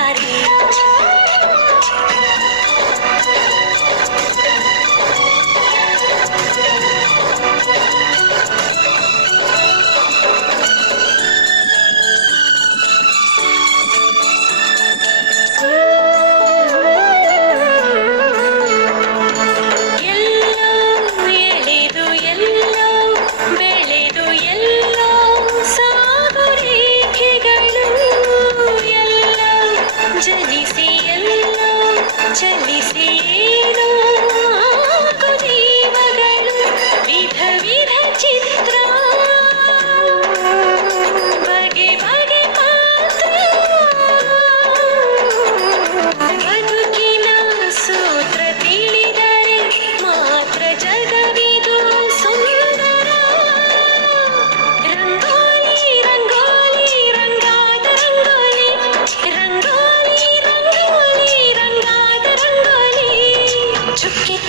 Maria. चली सी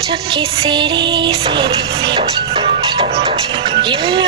चक्की सीरी सीरी you